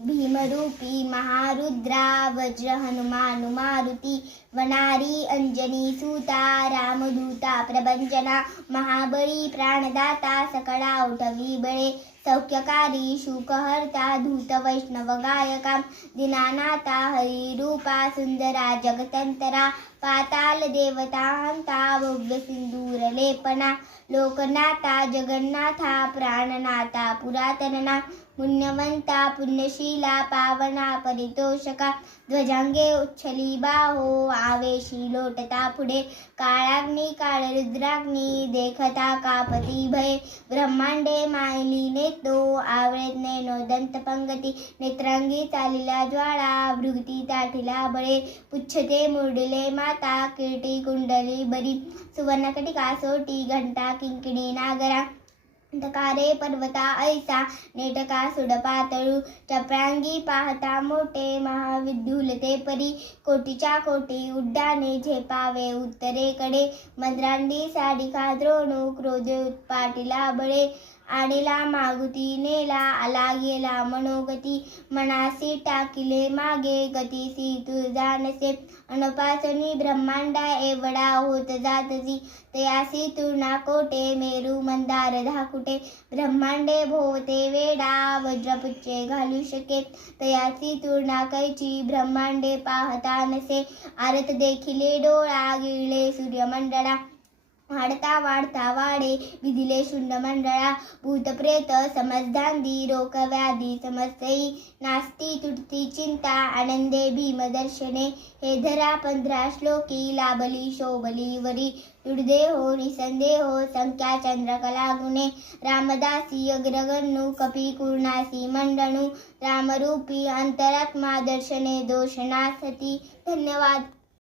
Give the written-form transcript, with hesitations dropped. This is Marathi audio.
भीमरूपी महारुद्रा वज्र हनुमान मारुती वनारी अंजनी सूता रामदूता प्रभंजना महाबळी प्राणदाता सकळा उठवी बळे सौख्यकारी शुकहर्ता धूत वैष्णव गायका दीनानाथा हरिरूपा सुंदरा जगतंतरा पाताल देवता हंता भव्य सिंदूर लेपना लोकनाथा जगन्नाथा प्राणनाथा पुरातनना पुण्यवंता पुण्यशीला पावना परितोषका ध्वजांगे उच्छली बाहो आवेशी लोटता पुढे काळाग्नी काळ रुद्राग्नी देखता कापती भय ब्रह्मांडे मायली नेतो आवळेत नैनो दंत पंगती नेत्रांगी चालिला ज्वाळा भृगती ताठिला बळे पुच्छते मुरडिले माता किरटी कुंडली बरी सुवर्णकटिका सोटी घंटा किंकिणी नागरा धकारे पर्वता ऐसा नेटका सुडपातळू चपरांगी पाहता मोठे महाविद्युलते परी कोटीच्या कोटी उड्डाणे झेपावे उत्तरेकडे मद्रांडी साडिका द्रोणू क्रोधे उत्पाटिला बळे आडेला मागुती नेला आला गेला मनोगती मनासी टाकिले मागे गतीसी तुझा नसे अनपासनी ब्रह्मांडा एवढा होत जातसी तयासी तुर्णा कोटे मेरू मंदार धाकुटे ब्रह्मांडे भोवते वेडा वज्रपुच्छे घालू शके तयासी तुर्णा कैची ब्रह्मांडे पाहता नसे आरत देखिले डोळा गिळले सूर्यमंडळा वाढता वाढता वाडे विधिले शून्य मंडळा भूतप्रेत समजदांदी रोग व्याधी समस्यई नास्ती तुटती चिंता आनंदे भीमदर्शने हे धरा 15 श्लोकी लाभली शोभली वरी दुर्देहो निसंदेहो संख्या चंद्रकला गुणे रामदासी अग्रगण्णू कपी कुर्णासी मंडणू रामरूपी अंतरात्मा दर्शने दोषनासती. धन्यवाद.